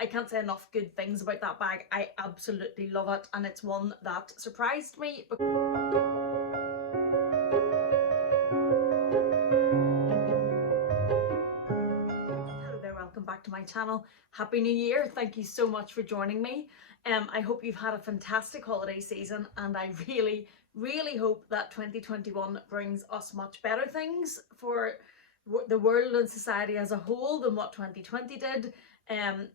I can't say enough good things about that bag. I absolutely love it, and it's one that surprised me. Hello there, welcome back to my channel. Happy New Year. Thank you so much for joining me. I hope you've had a fantastic holiday season, and I really hope that 2021 brings us much better things for the world and society as a whole than what 2020 did.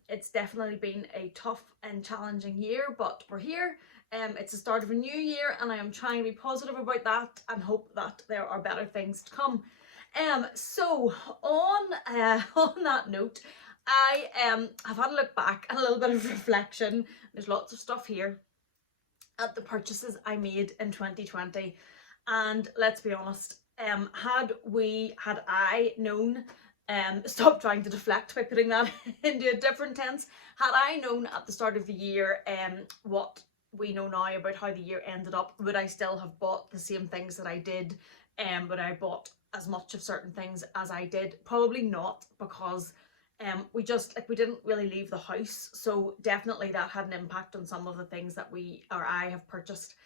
It's definitely been a tough and challenging year, but we're here. It's the start of a new year, and I am trying to be positive about that and hope that there are better things to come. So on that note, I have had a look back and a little bit of reflection. There's lots of stuff here at the purchases I made in 2020, and let's be honest, had I known, stop trying to deflect by putting that into a different tense. Had I known at the start of the year what we know now about how the year ended up, would I still have bought the same things that I did? Would I have bought as much of certain things as I did? Probably not, because we didn't really leave the house, so definitely that had an impact on some of the things that I have purchased.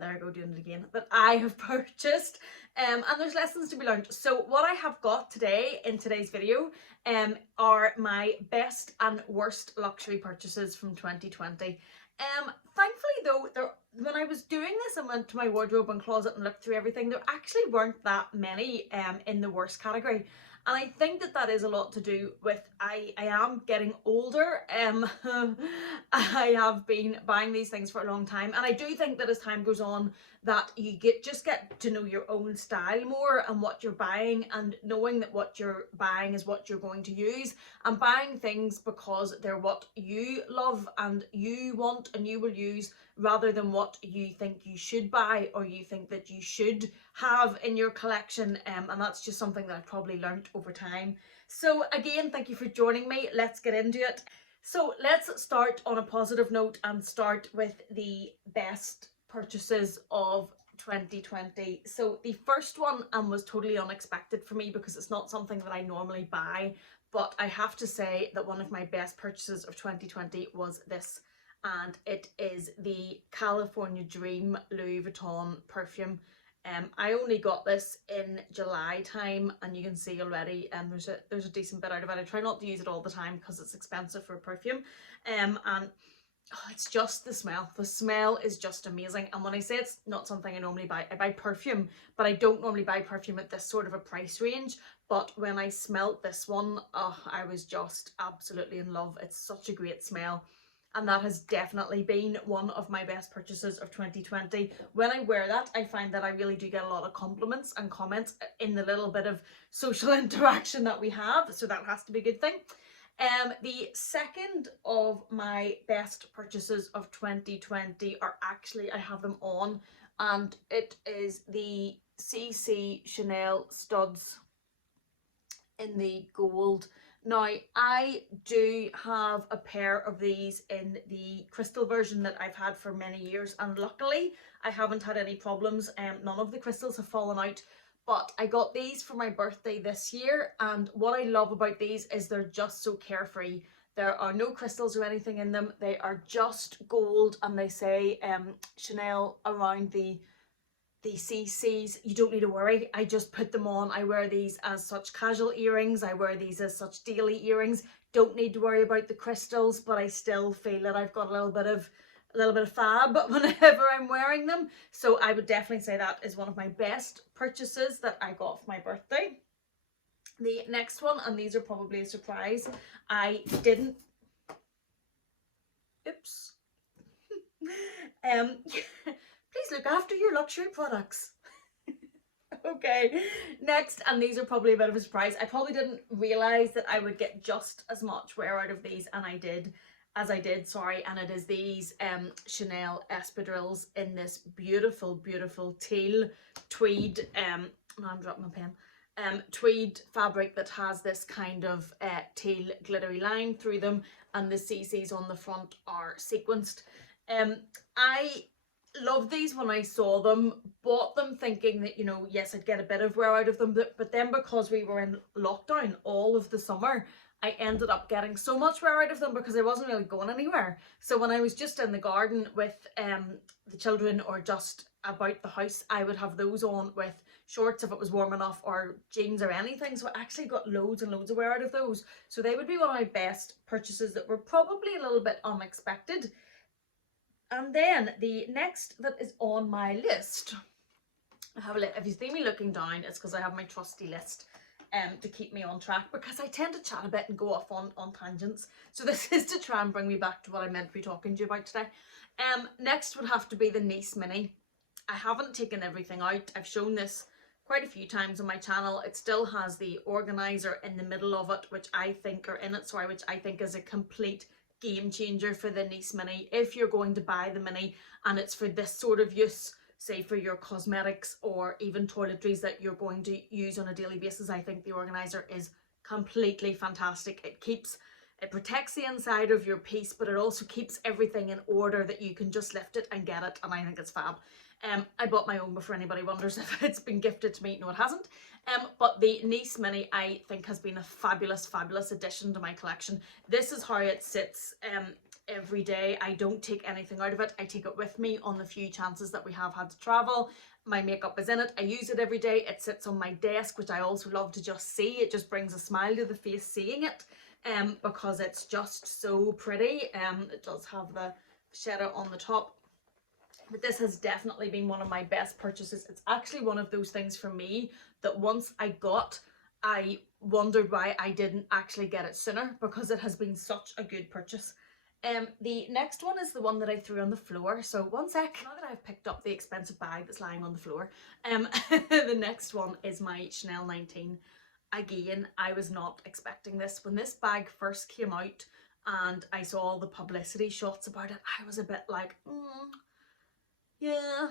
There I go, doing it again, that I have purchased, and there's lessons to be learned. So what I have got today in today's video are my best and worst luxury purchases from 2020. Thankfully though, when I was doing this and went to my wardrobe and closet and looked through everything, there actually weren't that many in the worst category. And I think that is a lot to do with I am getting older. I have been buying these things for a long time, and I do think that as time goes on that you just get to know your own style more and what you're buying, and knowing that what you're buying is what you're going to use, and buying things because they're what you love and you want and you will use, rather than what you think you should buy or you think that you should have in your collection. And that's just something that I've probably learned over time. So again, thank you for joining me. Let's get into it. So let's start on a positive note and start with the best purchases of 2020. So the first one was totally unexpected for me because it's not something that I normally buy, but I have to say that one of my best purchases of 2020 was this, and it is the California Dream Louis Vuitton perfume. I only got this in July time, and you can see already there's a decent bit out of it. I try not to use it all the time because it's expensive for a perfume, and it's just the smell. The smell is just amazing. And when I say it's not something I normally buy, I buy perfume, but I don't normally buy perfume at this sort of a price range. But when I smelt this one, I was just absolutely in love. It's such a great smell. And that has definitely been one of my best purchases of 2020. When I wear that, I find that I really do get a lot of compliments and comments in the little bit of social interaction that we have. So that has to be a good thing. The second of my best purchases of 2020 are actually, I have them on, and it is the CC Chanel studs in the gold. Now, I do have a pair of these in the crystal version that I've had for many years, and luckily I haven't had any problems. None of the crystals have fallen out, but I got these for my birthday this year, and what I love about these is they're just so carefree. There are no crystals or anything in them. They are just gold, and they say Chanel around the CCs. You don't need to worry. I just put them on. I wear these as such casual earrings. I wear these as such daily earrings. Don't need to worry about the crystals, but I still feel that I've got a little bit of fab whenever I'm wearing them. So I would definitely say that is one of my best purchases that I got for my birthday. The next one, and these are probably a surprise, I didn't, oops, please look after your luxury products. Okay, next, and these are probably a bit of a surprise. I probably didn't realise that I would get just as much wear out of these, and I did, and it is these Chanel espadrilles in this beautiful teal tweed, now I'm dropping my pen, tweed fabric that has this kind of teal glittery line through them, and the CCs on the front are sequenced. I loved these when I saw them, bought them thinking that, you know, yes, I'd get a bit of wear out of them, but then because we were in lockdown all of the summer, I ended up getting so much wear out of them because I wasn't really going anywhere. So when I was just in the garden with the children or just about the house, I would have those on with shorts if it was warm enough, or jeans or anything. So I actually got loads and loads of wear out of those. So they would be one of my best purchases that were probably a little bit unexpected. And then the next that is on my list, if you see me looking down, it's because I have my trusty list to keep me on track, because I tend to chat a bit and go off on tangents. So this is to try and bring me back to what I meant to be talking to you about today. Next would have to be the Nice Mini. I haven't taken everything out. I've shown this quite a few times on my channel. It still has the organizer in the middle of it, which I think is a complete game changer for the Nice Mini. If you're going to buy the Mini and it's for this sort of use, say for your cosmetics or even toiletries that you're going to use on a daily basis, I think the organizer is completely fantastic. It protects the inside of your piece, but it also keeps everything in order that you can just lift it and get it, and I think it's fab. I bought my own before anybody wonders if it's been gifted to me. No, it hasn't. But the Nice Mini, I think, has been a fabulous addition to my collection. This is how it sits every day. I don't take anything out of it. I take it with me on the few chances that we have had to travel. My makeup is in it. I use it every day. It sits on my desk, which I also love to just see. It just brings a smile to the face seeing it, because it's just so pretty. It does have the shadow on the top. But this has definitely been one of my best purchases. It's actually one of those things for me that once I got, I wondered why I didn't actually get it sooner, because it has been such a good purchase. The next one is the one that I threw on the floor. So one sec. Now that I've picked up the expensive bag that's lying on the floor, the next one is my Chanel 19. Again, I was not expecting this. When this bag first came out and I saw all the publicity shots about it, I was a bit like, yeah,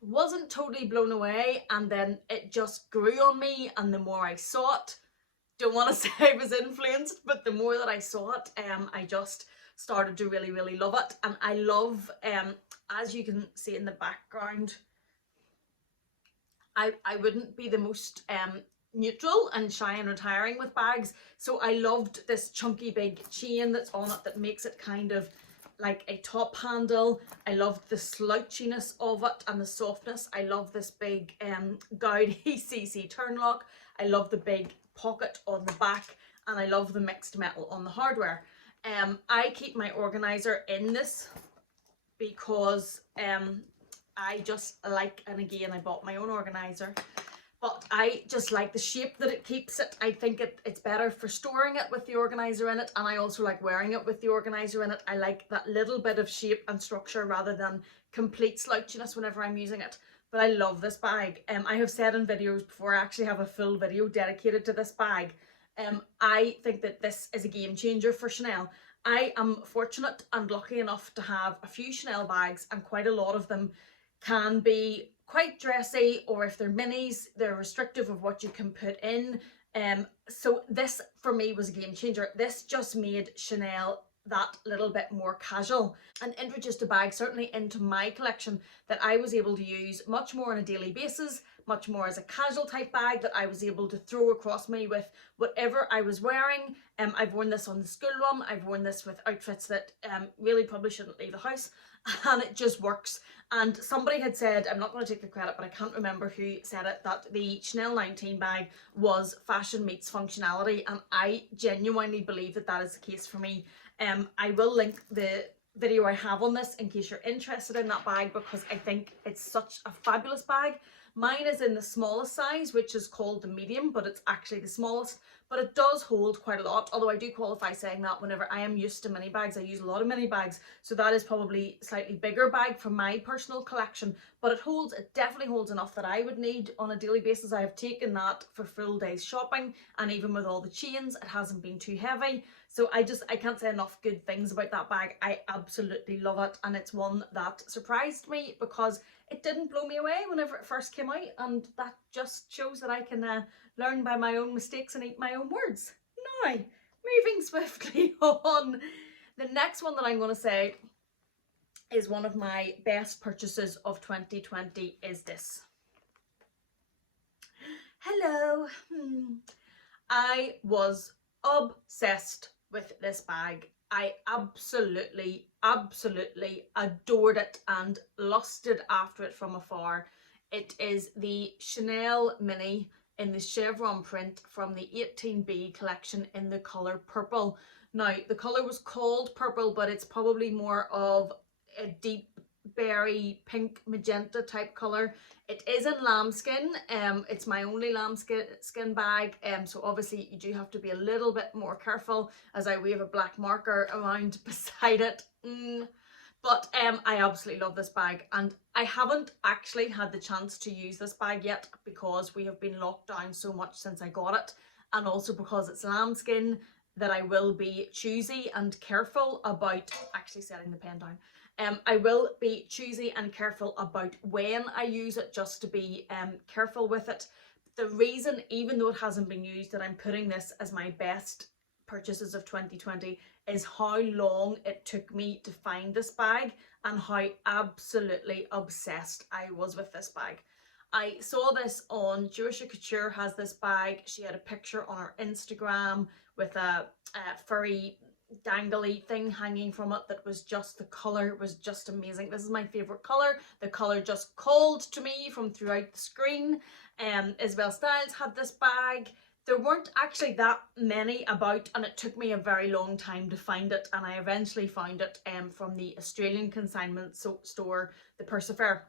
wasn't totally blown away, and then it just grew on me, and the more I saw it, don't want to say I was influenced, but the more that I saw it, I just started to really love it. And I love, as you can see in the background, I wouldn't be the most neutral and shy and retiring with bags, so I loved this chunky big chain that's on it that makes it kind of like a top handle. I loved the slouchiness of it and the softness. I love this big Gaudy CC turn lock. I love the big pocket on the back, and I love the mixed metal on the hardware. I keep my organizer in this because I just like, and again I bought my own organizer, but I just like the shape that it keeps it. I think it's better for storing it with the organizer in it, and I also like wearing it with the organizer in it. I like that little bit of shape and structure rather than complete slouchiness whenever I'm using it. But I love this bag. I have said in videos before, I actually have a full video dedicated to this bag. I think that this is a game changer for Chanel. I am fortunate and lucky enough to have a few Chanel bags, and quite a lot of them can be quite dressy, or if they're minis, they're restrictive of what you can put in. So this for me was a game changer. This just made Chanel that little bit more casual and introduced a bag certainly into my collection that I was able to use much more on a daily basis, much more as a casual type bag that I was able to throw across me with whatever I was wearing. I've worn this on the school run. I've worn this with outfits that really probably shouldn't leave the house, and it just works. And somebody had said, I'm not going to take the credit, but I can't remember who said it, that the Chanel 19 bag was fashion meets functionality, and I genuinely believe that that is the case for me. I will link the video I have on this in case you're interested in that bag, because I think it's such a fabulous bag. Mine is in the smallest size, which is called the medium, but it's actually the smallest. But it does hold quite a lot, although I do qualify saying that whenever I am used to mini bags, I use a lot of mini bags, so that is probably a slightly bigger bag for my personal collection. But it definitely holds enough that I would need on a daily basis. I have taken that for full days shopping, and even with all the chains, it hasn't been too heavy. So I can't say enough good things about that bag. I absolutely love it, and it's one that surprised me because it didn't blow me away whenever it first came out, and that just shows that I can learn by my own mistakes and eat my own words. Now, moving swiftly on, the next one that I'm going to say is one of my best purchases of 2020 is this. Hello. I was obsessed with this bag. I absolutely adored it and lusted after it from afar. It is the Chanel Mini in the chevron print from the 18B collection in the colour purple. Now, the colour was called purple, but it's probably more of a deep berry pink magenta type colour. It is in lambskin. It's my only lambskin bag, so obviously you do have to be a little bit more careful as I wave a black marker around beside it. But I absolutely love this bag, and I haven't actually had the chance to use this bag yet because we have been locked down so much since I got it, and also because it's lambskin that I will be choosy and careful about actually setting the pen down. I will be choosy and careful about when I use it, just to be careful with it. The reason, even though it hasn't been used, that I'm putting this as my best purchases of 2020 is how long it took me to find this bag and how absolutely obsessed I was with this bag. I saw this on Jewisha Couture has this bag. She had a picture on her Instagram with a furry dangly thing hanging from it that was just, the colour was just amazing. This is my favourite colour. The colour just called to me from throughout the screen. Isabel Styles had this bag. There weren't actually that many about, and it took me a very long time to find it, and I eventually found it from the Australian consignment store, the Persever.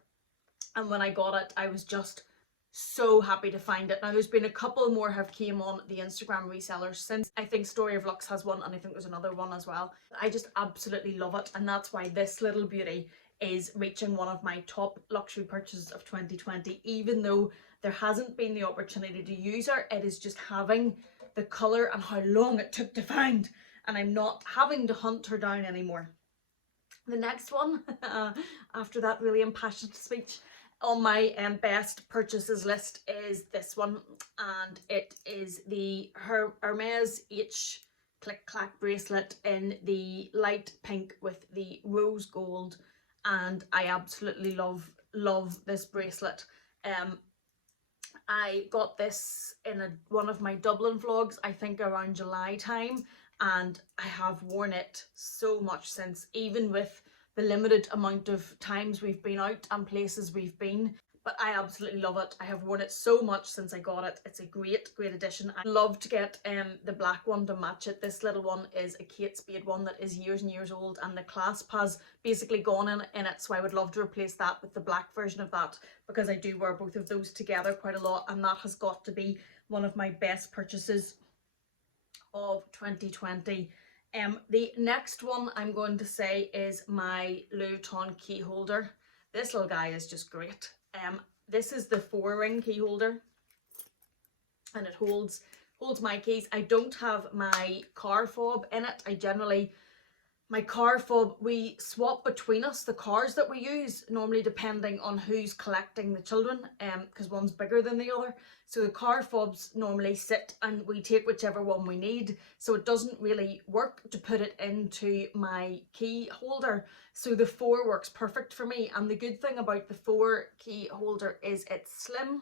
And when I got it, I was just so happy to find it. Now, there's been a couple more have came on the Instagram resellers since. I think Story of Lux has one, and I think there's another one as well. I just absolutely love it, and that's why this little beauty is reaching one of my top luxury purchases of 2020. Even though there hasn't been the opportunity to use her, it is just having the colour and how long it took to find, and I'm not having to hunt her down anymore. The next one, after that really impassioned speech, on my best purchases list is this one, and it is the Hermes H Click Clack bracelet in the light pink with the rose gold, and I absolutely love this bracelet. I got this in one of my Dublin vlogs, I think around July time, and I have worn it so much since, even with the limited amount of times we've been out and places we've been. But I absolutely love it. I have worn it so much since I got it. It's a great addition. I love to get the black one to match it. This little one is a Kate Spade one that is years and years old, and the clasp has basically gone in it, so I would love to replace that with the black version of that, because I do wear both of those together quite a lot, and that has got to be one of my best purchases of 2020. The next one I'm going to say is my Louis Vuitton key holder. This little guy is just great. This is the 4-ring key holder, and it holds my keys. I don't have my car fob in it. My car fob, we swap between us the cars that we use, normally depending on who's collecting the children, because one's bigger than the other. So the car fobs normally sit and we take whichever one we need. So it doesn't really work to put it into my key holder. So the 4 works perfect for me. And the good thing about the 4 key holder is it's slim,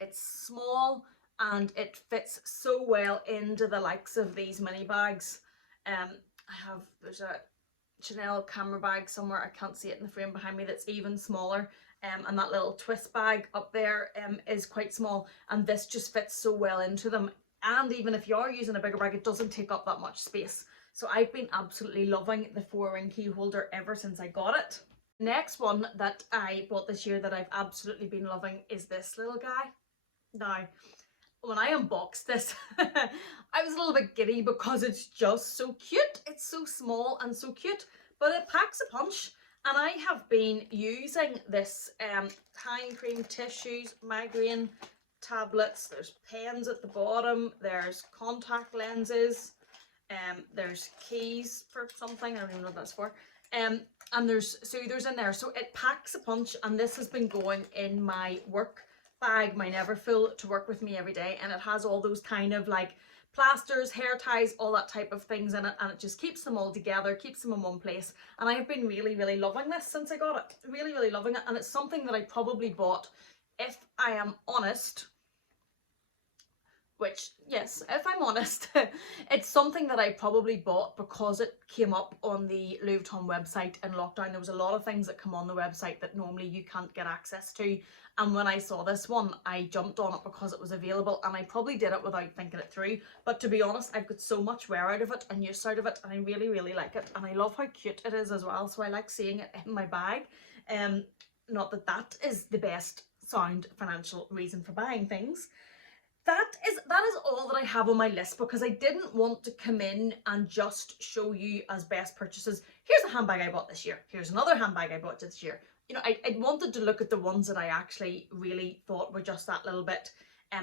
it's small, and it fits so well into the likes of these mini bags. There's a Chanel camera bag somewhere, I can't see it in the frame behind me, that's even smaller, and that little twist bag up there is quite small, and this just fits so well into them. And even if you are using a bigger bag, it doesn't take up that much space. So I've been absolutely loving the 4-ring key holder ever since I got it. Next one that I bought this year that I've absolutely been loving is this little guy. Now, when I unboxed this, I was a little bit giddy because it's just so cute. It's so small and so cute, but it packs a punch. And I have been using this hand cream tissues, migraine tablets. There's pens at the bottom. There's contact lenses. There's keys for something. I don't even know what that's for. And there's soothers in there. So it packs a punch, and this has been going in my work bag, my Neverfull, to work with me every day, and it has all those kind of like plasters, hair ties, all that type of things in it, and it just keeps them all together, keeps them in one place. And I have been really loving this since I got it, really loving it. And it's something that I probably bought, if I am honest, which, yes, if I'm honest, it's something that I probably bought because it came up on the Louis Vuitton website in lockdown. There was a lot of things that come on the website that normally you can't get access to. And when I saw this one, I jumped on it because it was available, and I probably did it without thinking it through. But to be honest, I've got so much wear out of it and use out of it, and I really, really like it. And I love how cute it is as well, so I like seeing it in my bag. Not that that is the best sound financial reason for buying things. That is all that I have on my list, because I didn't want to come in and just show you as best purchases. Here's a handbag I bought this year. Here's another handbag I bought this year. You know, I wanted to look at the ones that I actually really thought were just that little bit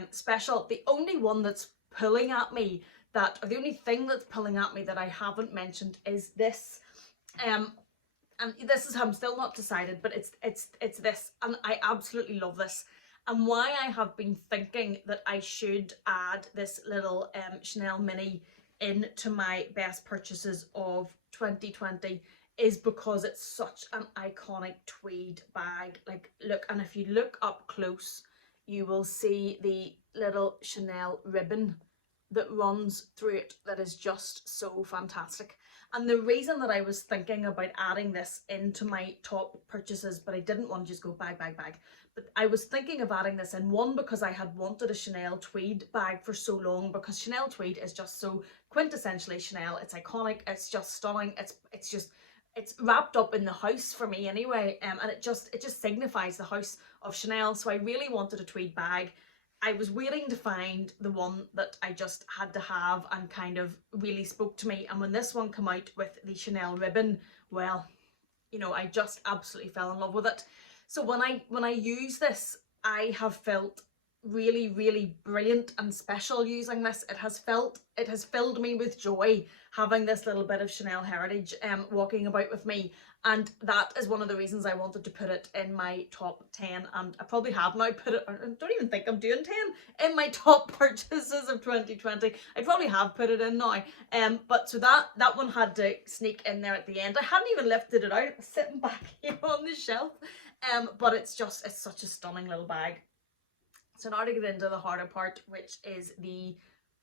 special. The only one that's pulling at me or the only thing that's pulling at me that I haven't mentioned is this. And this is, I'm still not decided, but it's this, and I absolutely love this. And why I have been thinking that I should add this little Chanel mini into my best purchases of 2020 is because it's such an iconic tweed bag. Like, look, and if you look up close, you will see the little Chanel ribbon that runs through it that is just so fantastic. And the reason that I was thinking about adding this into my top purchases, but I didn't want to just go bag, but I was thinking of adding this in, one, because I had wanted a Chanel tweed bag for so long, because Chanel tweed is just so quintessentially Chanel. It's iconic, it's just stunning, it's wrapped up in the house for me anyway, and it just signifies the house of Chanel. So I really wanted a tweed bag. I was waiting to find the one that I just had to have and kind of really spoke to me. And when this one came out with the Chanel ribbon, well, you know, I just absolutely fell in love with it. So when I use this, I have felt really, really brilliant and special using this. It has filled me with joy having this little bit of Chanel heritage walking about with me. And that is one of the reasons I wanted to put it in my top 10. And I probably have now put it, I don't even think I'm doing 10 in my top purchases of 2020. I probably have put it in now. But so that one had to sneak in there at the end. I hadn't even lifted it out. It was sitting back here on the shelf. But it's such a stunning little bag. So now to get into the harder part, which is the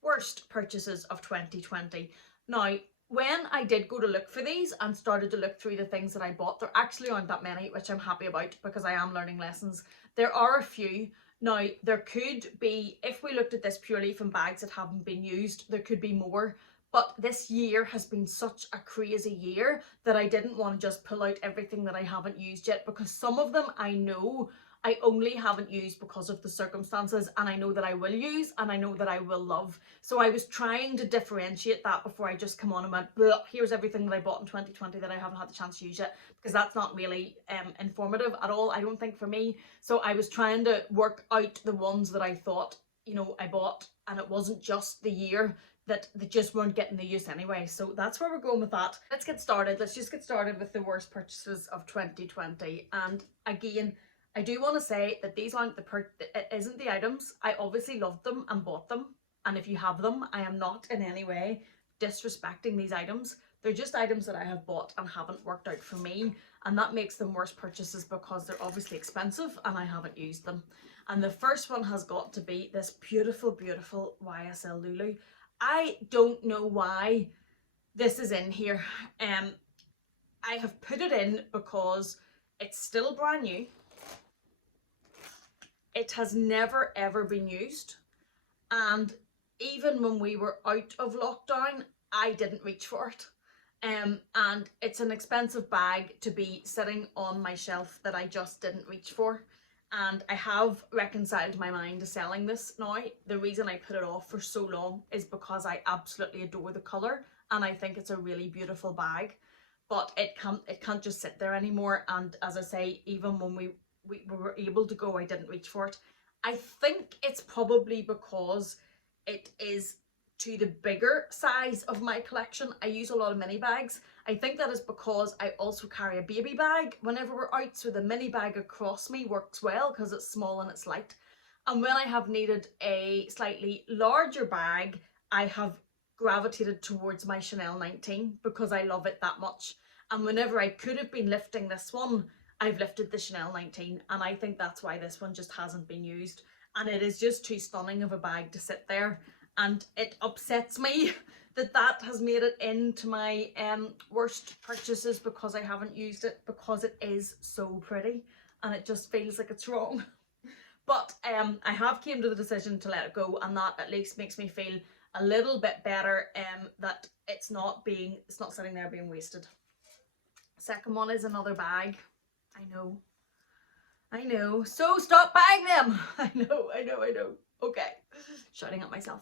worst purchases of 2020. Now, when I did go to look for these and started to look through the things that I bought, there actually aren't that many, which I'm happy about because I am learning lessons. There are a few. Now, there could be, if we looked at this purely from bags that haven't been used, there could be more. But this year has been such a crazy year that I didn't want to just pull out everything that I haven't used yet, because some of them I know I only haven't used because of the circumstances, and I know that I will use and I know that I will love. So I was trying to differentiate that before I just come on and went, here's everything that I bought in 2020 that I haven't had the chance to use yet, because that's not really informative at all, I don't think, for me. So I was trying to work out the ones that I thought, you know, I bought, and it wasn't just the year, that they just weren't getting the use anyway. So that's where we're going with that. Let's get started. Let's just get started with the worst purchases of 2020. And again, I do want to say that these aren't it isn't the items. I obviously loved them and bought them. And if you have them, I am not in any way disrespecting these items. They're just items that I have bought and haven't worked out for me. And that makes them worst purchases because they're obviously expensive and I haven't used them. And the first one has got to be this beautiful, beautiful YSL Lulu. I don't know why this is in here. I have put it in because it's still brand new. It has never ever been used, and even when we were out of lockdown, I didn't reach for it. And it's an expensive bag to be sitting on my shelf that I just didn't reach for. And I have reconciled my mind to selling this now. The reason I put it off for so long is because I absolutely adore the colour and I think it's a really beautiful bag. But it can't just sit there anymore. And as I say, even when we were able to go, I didn't reach for it. I think it's probably because it is to the bigger size of my collection. I use a lot of mini bags. I think that is because I also carry a baby bag whenever we're out, so the mini bag across me works well because it's small and it's light. And when I have needed a slightly larger bag, I have gravitated towards my Chanel 19 because I love it that much. And whenever I could have been lifting this one, I've lifted the Chanel 19, and I think that's why this one just hasn't been used. and it is just too stunning of a bag to sit there, and it upsets me that that has made it into my worst purchases because I haven't used it, because it is so pretty and it just feels like it's wrong. But I have came to the decision to let it go, and that at least makes me feel a little bit better that it's not sitting there being wasted. Second one is another bag. I know, so stop buying them. I know, okay, shouting at myself.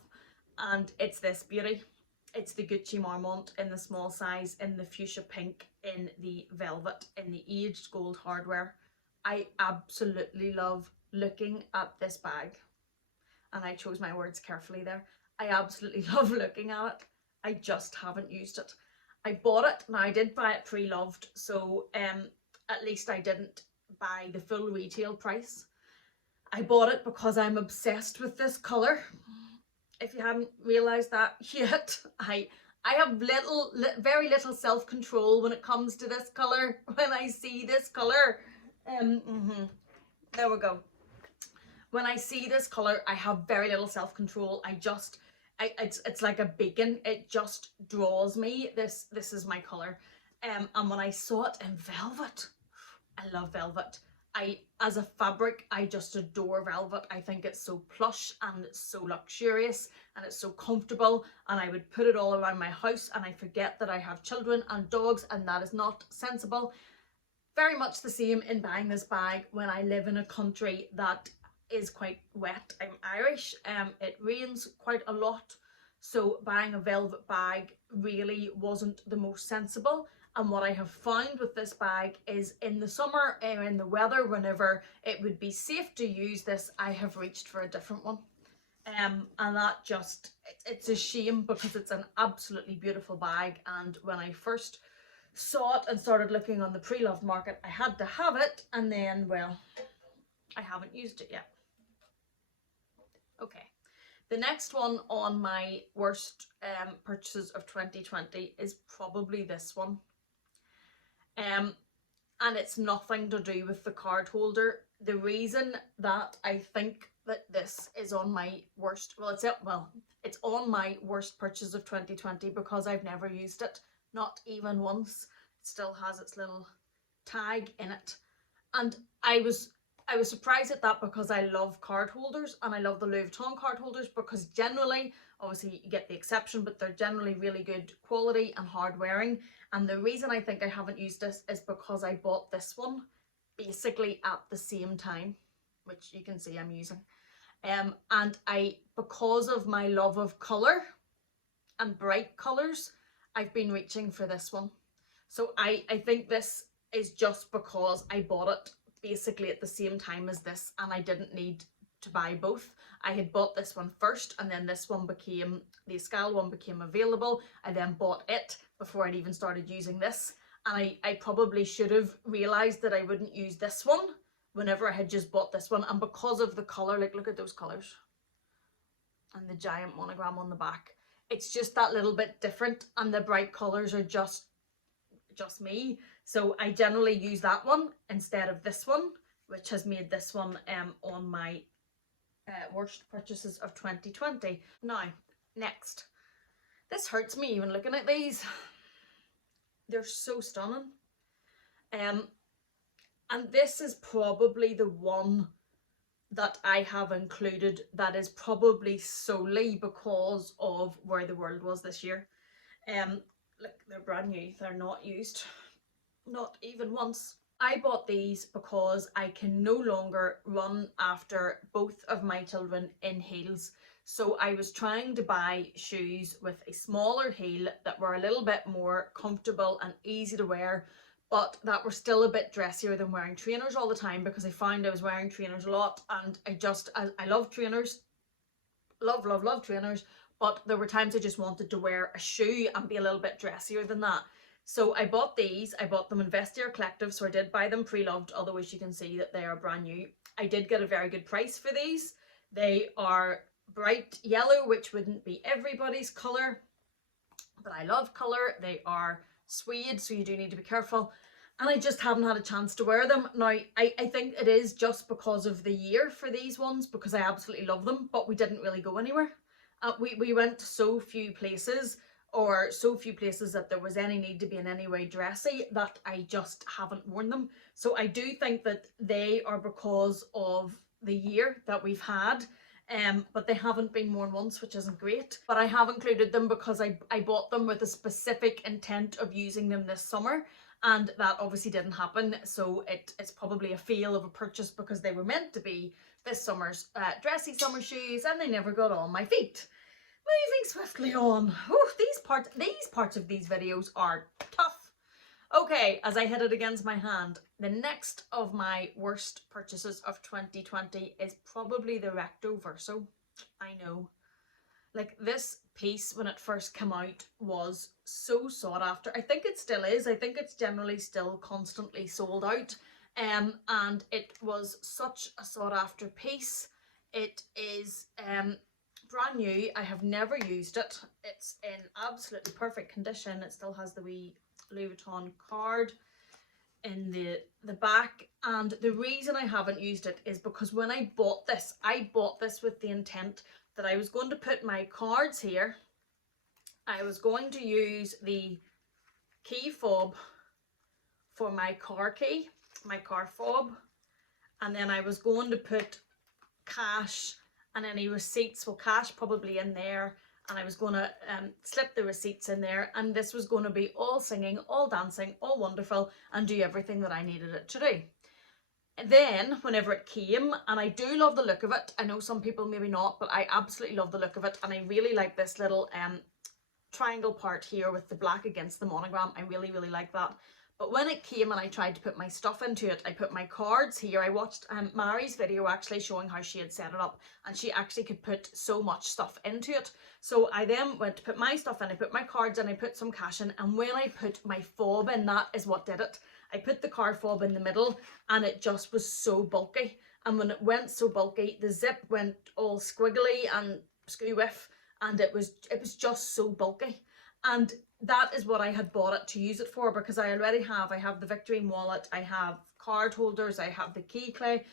And it's this beauty. It's the Gucci Marmont in the small size, in the fuchsia pink, in the velvet, in the aged gold hardware. I absolutely love looking at this bag, and I chose my words carefully there. I absolutely love looking at it. I just haven't used it. I bought it, now I did buy it pre-loved, so at least I didn't buy the full retail price. I bought it because I'm obsessed with this colour. If you hadn't realised that yet, I have very little self-control when it comes to this colour. When I see this colour, there we go. When I see this colour, I have very little self-control. It's like a beacon. It just draws me. This is my colour. And when I saw it in velvet, I love velvet. As a fabric, I just adore velvet. I think it's so plush and it's so luxurious and it's so comfortable, and I would put it all around my house and I forget that I have children and dogs, and that is not sensible. Very much the same in buying this bag when I live in a country that is quite wet. I'm Irish, it rains quite a lot, so buying a velvet bag really wasn't the most sensible. And what I have found with this bag is in the summer, in the weather, whenever it would be safe to use this, I have reached for a different one. And that just, it's a shame because it's an absolutely beautiful bag. And when I first saw it and started looking on the pre-loved market, I had to have it. And then, well, I haven't used it yet. Okay. The next one on my worst purchases of 2020 is probably this one. And it's nothing to do with the card holder. The reason that I think that this is on my worst, it's on my worst purchase of 2020 because I've never used it, not even once. It still has its little tag in it, and I was surprised at that because I love card holders and I love the Louis Vuitton card holders because generally, obviously you get the exception, but they're generally really good quality and hard wearing. And the reason I think I haven't used this is because I bought this one basically at the same time, which you can see I'm using. And because of my love of colour and bright colours, I've been reaching for this one. So I think this is just because I bought it basically at the same time as this, and I didn't need to buy both. I had bought this one first, and then this one became, the Escale one became available. I then bought it before I'd even started using this, and I probably should have realised that I wouldn't use this one whenever I had just bought this one. And because of the colour, like look at those colours and the giant monogram on the back, it's just that little bit different, and the bright colours are just me. So I generally use that one instead of this one, which has made this one on my worst purchases of 2020. Now, next. This hurts me even looking at these. They're so stunning. And this is probably the one that I have included that is probably solely because of where the world was this year. Look, they're brand new, they're not used, not even once. I bought these because I can no longer run after both of my children in heels. So I was trying to buy shoes with a smaller heel that were a little bit more comfortable and easy to wear, but that were still a bit dressier than wearing trainers all the time, because I found I was wearing trainers a lot, and I love trainers, love trainers, but there were times I just wanted to wear a shoe and be a little bit dressier than that. So I bought these. I bought them in Vestiaire Collective, so I did buy them pre-loved, although as you can see that they are brand new. I did get a very good price for these. They are bright yellow, which wouldn't be everybody's colour, but I love colour. They are suede, so you do need to be careful. and I just haven't had a chance to wear them. Now, I think it is just because of the year for these ones, because I absolutely love them, but we didn't really go anywhere. We went to so few places, or so few places that there was any need to be in any way dressy, that I just haven't worn them. So I do think that they are because of the year that we've had. But they haven't been worn once, which isn't great. But I have included them because I bought them with a specific intent of using them this summer, and that obviously didn't happen. So it's probably a fail of a purchase, because they were meant to be this summer's dressy summer shoes, and they never got on my feet. Moving swiftly on. Oh, these parts of these videos are tough. Okay, as I hit it against my hand, the next of my worst purchases of 2020 is probably the Recto Verso. I know. Like, this piece, when it first came out, was so sought after. I think it still is. I think it's generally still constantly sold out. And it was such a sought after piece. It is brand new. I have never used it. It's in absolutely perfect condition. It still has the wee Louis Vuitton card in the back, and the reason I haven't used it is because when I bought this with the intent that I was going to put my cards here. I was going to use the key fob for my car key, my car fob, and then I was going to put cash and any receipts, well, cash probably in there, and I was going to slip the receipts in there, and this was going to be all singing, all dancing, all wonderful, and do everything that I needed it to do. And then, whenever it came, and I do love the look of it, I know some people maybe not, but I absolutely love the look of it, and I really like this little triangle part here with the black against the monogram. I really, really like that. But when it came and I tried to put my stuff into it, I put my cards here. I watched Mari's video actually showing how she had set it up, and she actually could put so much stuff into it. So I then went to put my stuff in, I put my cards in, I put some cash in, and when I put my fob in, that is what did it. I put the card fob in the middle, and it just was so bulky. And when it went so bulky, the zip went all squiggly and skew-whiff, and it was just so bulky. And that is what I had bought it to use it for, because I already have, I have the Victorine wallet, I have card holders, I have the key clay.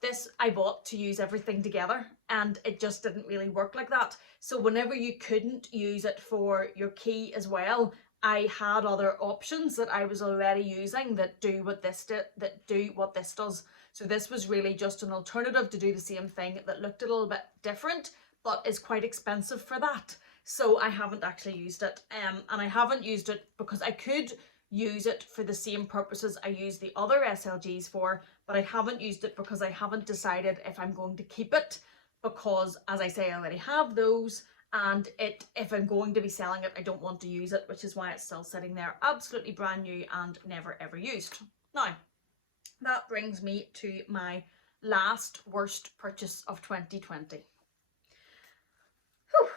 This I bought to use everything together, and it just didn't really work like that. So whenever you couldn't use it for your key as well, I had other options that I was already using that do what this does. So this was really just an alternative to do the same thing that looked a little bit different, but is quite expensive for that. So I haven't actually used it, and I haven't used it because I could use it for the same purposes I use the other SLGs for, but I haven't used it because I haven't decided if I'm going to keep it, because as I say, I already have those, and if I'm going to be selling it, I don't want to use it, which is why it's still sitting there absolutely brand new and never ever used. Now, that brings me to my last worst purchase of 2020. Whew.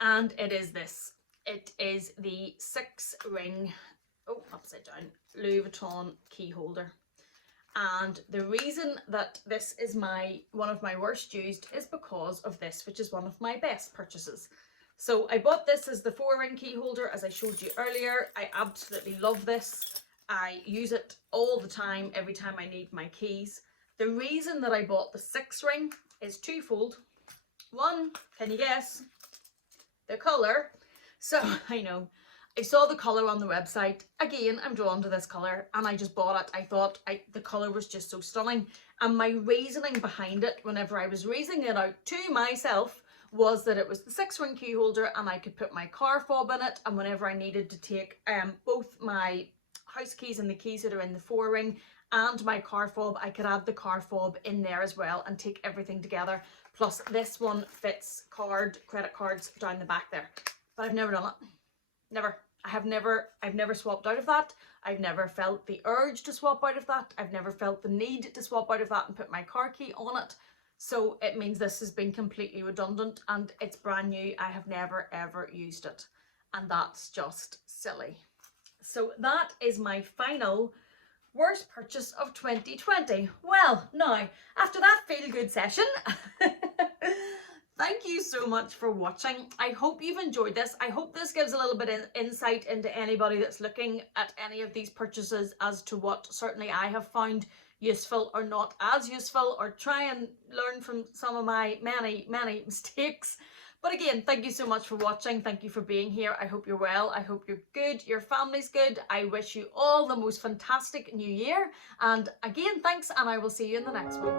And it is this. It is the 6-ring, oh, upside down, Louis Vuitton key holder. And the reason that this is one of my worst used is because of this, which is one of my best purchases. So I bought this as the 4-ring key holder, as I showed you earlier. I absolutely love this. I use it all the time, every time I need my keys. The reason that I bought the 6-ring is twofold. One, can you guess? The colour. So I know, I saw the colour on the website. Again, I'm drawn to this colour, and I just bought it. I thought the colour was just so stunning, and my reasoning behind it, whenever I was reasoning it out to myself, was that it was the 6-ring key holder, and I could put my car fob in it, and whenever I needed to take both my house keys and the keys that are in the 4-ring and my car fob, I could add the car fob in there as well and take everything together. Plus this one fits credit cards down the back there. But I've never done it. Never. I've never swapped out of that. I've never felt the urge to swap out of that. I've never felt the need to swap out of that and put my car key on it. So it means this has been completely redundant, and it's brand new. I have never ever used it, and that's just silly. So that is my final worst purchase of 2020. Well, now, after that feel-good session, Thank you so much for watching. I hope you've enjoyed this. I hope this gives a little bit of insight into anybody that's looking at any of these purchases as to what certainly I have found useful or not as useful, or try and learn from some of my many mistakes. But again, thank you so much for watching. Thank you for being here. I hope you're well. I hope you're good. Your family's good. I wish you all the most fantastic new year. And again, thanks, and I will see you in the next one.